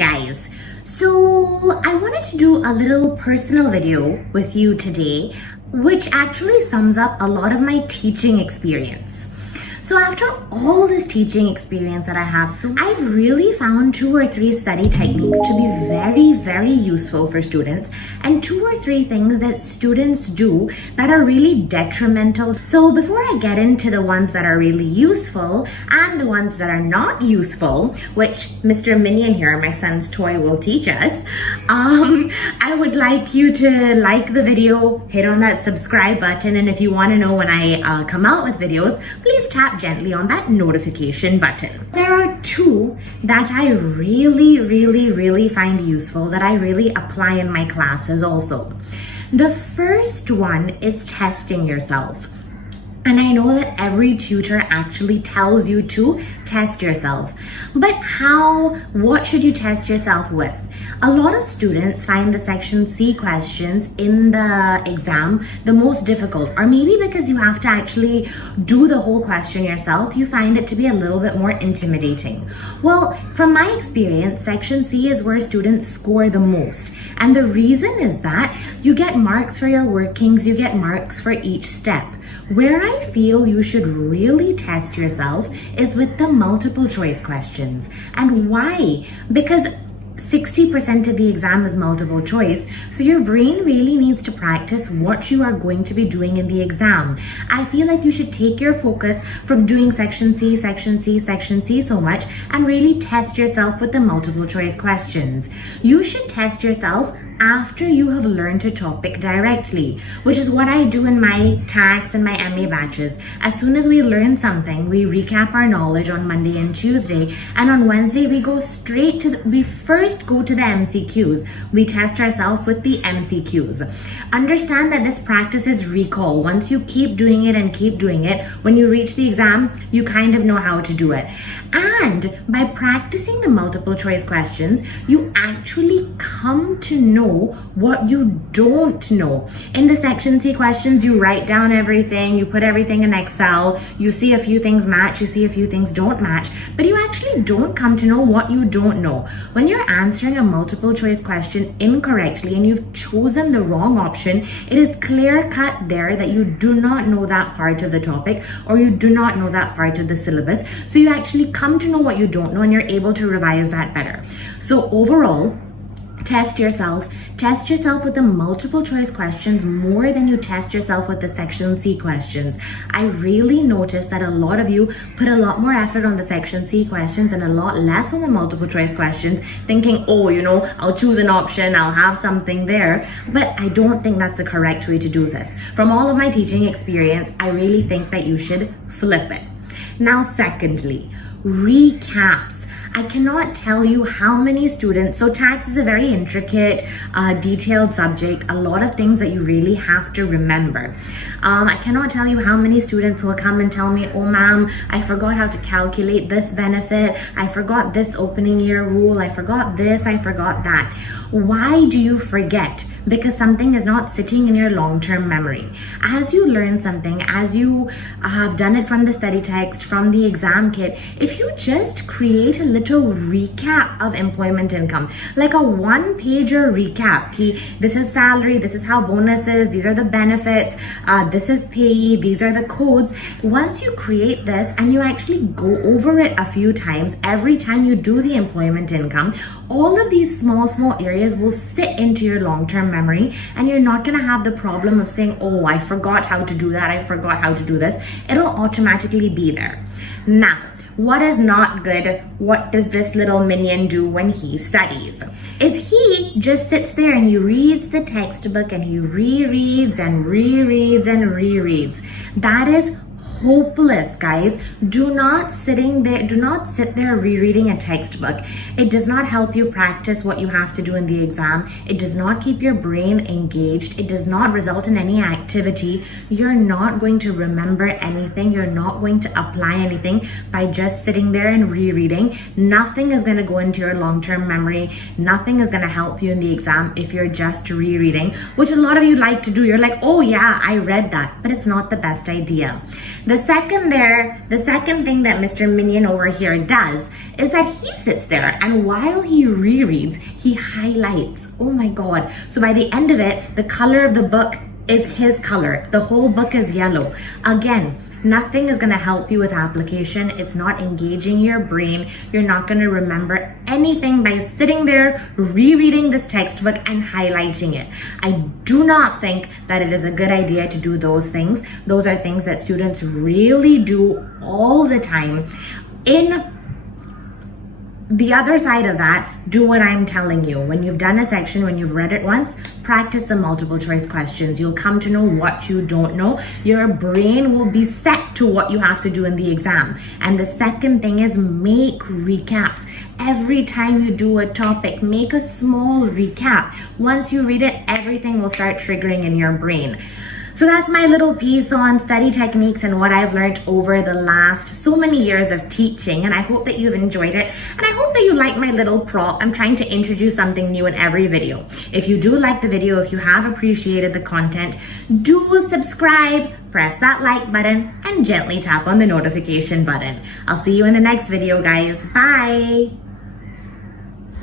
guys, so I wanted to do a little personal video with you today, which actually sums up a lot of my teaching experience. So after all this teaching experience that I have, I've really found 2 or 3 study techniques to be very useful for students, and 2 or 3 things that students do that are really detrimental. So before I get into the ones that are really useful and the ones that are not useful, which Mr. Minion here, my son's toy, will teach us, I would like you to like the video, hit on that subscribe button, and if you want to know when I come out with videos, please tap gently on that notification button. There are 2 that I really find useful, that I really apply in my classes also. The first one is testing yourself. And I know that every tutor actually tells you to test yourself. But what should you test yourself with? A lot of students find the Section C questions in the exam the most difficult, or maybe because you have to actually do the whole question yourself, you find it to be a little bit more intimidating. Well, from my experience, Section C is where students score the most. And the reason is that you get marks for your workings, you get marks for each step. Where I feel you should really test yourself is with the multiple choice questions. And why? Because 60% of the exam is multiple choice, so your brain really needs to practice what you are going to be doing in the exam. I feel like you should take your focus from doing Section C so much and really test yourself with the multiple choice questions. You should test yourself after you have learned a topic directly, which is what I do in my tax and my MA batches. As soon as we learn something, we recap our knowledge on Monday and Tuesday, and on Wednesday we go straight to we first go to the MCQs. We test ourselves with the MCQs. Understand that this practice is recall. Once you keep doing it and keep doing it, when you reach the exam, you kind of know how to do it. And by practicing the multiple choice questions, you actually come to know what you don't know. In the Section C questions, you write down everything, you put everything in Excel, you see a few things match, you see a few things don't match, but you actually don't come to know what you don't know. When you're answering a multiple choice question incorrectly and you've chosen the wrong option, it is clear cut there that you do not know that part of the topic, or you do not know that part of the syllabus. So you actually come to know what you don't know and you're able to revise that better. So overall, test yourself with the multiple choice questions more than you test yourself with the Section C questions. I really noticed that a lot of you put a lot more effort on the Section C questions and a lot less on the multiple choice questions, thinking, oh, I'll choose an option, I'll have something there. But I don't think that's the correct way to do this. From all of my teaching experience, I really think that you should flip it. Now, secondly, recaps. I cannot tell you how many students, so tax is a very intricate, detailed subject, a lot of things that you really have to remember. I cannot tell you how many students will come and tell me, oh ma'am, I forgot how to calculate this benefit, I forgot this opening year rule, I forgot this, I forgot that. Why do you forget? Because something is not sitting in your long-term memory. As you learn something, as you have done it from the study text, from the exam kit, if you just create a little recap of employment income, like a 1-pager recap, this is salary, this is how bonus is, these are the benefits, this is payee, these are the codes. Once you create this and you actually go over it a few times, every time you do the employment income, all of these small areas will sit into your long-term memory, and you're not going to have the problem of saying, oh, I forgot how to do that, I forgot how to do this. It'll automatically be there. Now, what is not good? What does this little minion do when he studies? If he just sits there and he reads the textbook and he rereads and rereads and rereads, that is hopeless, guys. Do not sit there rereading a textbook. It does not help you practice what you have to do in the exam. It does not keep your brain engaged. It does not result in any activity. You're not going to remember anything. You're not going to apply anything by just sitting there and rereading. Nothing is going to go into your long-term memory. Nothing is going to help you in the exam if you're just rereading, which a lot of you like to do. You're like, oh yeah, I read that, but it's not the best idea. The second thing that Mr. Minion over here does is that he sits there and while he rereads, he highlights. Oh my God. So by the end of it, the color of the book is his color. The whole book is yellow. Again, nothing is going to help you with application. It's not engaging your brain. You're not going to remember anything by sitting there rereading this textbook and highlighting it. I do not think that it is a good idea to do those things. Those are things that students really do all the time. In the other side of that, do what I'm telling you. When you've done a section, when you've read it once, practice the multiple choice questions. You'll come to know what you don't know. Your brain will be set to what you have to do in the exam. And the second thing is make recaps. Every time you do a topic, make a small recap. Once you read it, everything will start triggering in your brain. So that's my little piece on study techniques and what I've learned over the last so many years of teaching, and I hope that you've enjoyed it, and I hope that you like my little prop. I'm trying to introduce something new in every video. If you do like the video, if you have appreciated the content, do subscribe, press that like button, and gently tap on the notification button. I'll see you in the next video, guys. Bye!